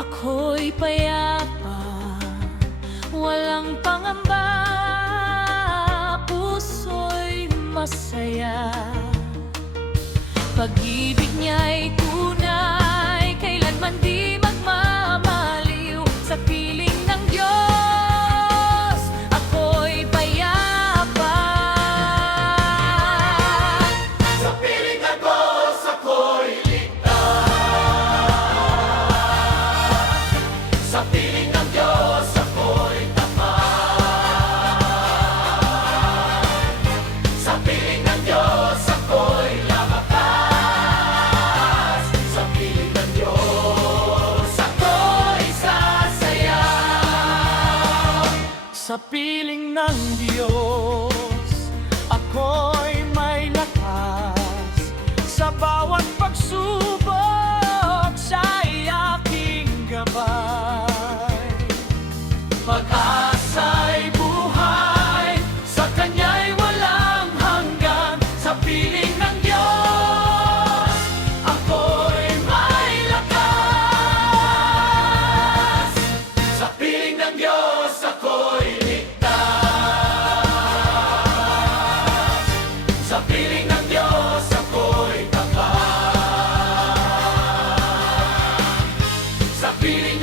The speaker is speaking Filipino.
Ako'y payapa, walang pangamba, puso'y masaya. Pag-ibig niya'y tunay, kailanman di magmamaliw. Sa piling ng Diyos, ako'y payapa. Sa piling ng Diyos, ako'y ligtas. Sa piling ng Diyos, ako'y tapat. Sa piling ng Diyos, ako'y lakas. Sa piling ng Diyos, ako'y sasayaw. Sa piling ng Diyos, ako'y may lakas. Sa bawat pagsubok, siya'y aking gabay. Pag-asa'y buhay, sa Kanya'y walang hanggan. Sa piling ng Diyos, ako'y may lakas. Sa piling ng Diyos, ako'y ligtas. Sa piling ng Diyos, ako'y tapat. Sa piling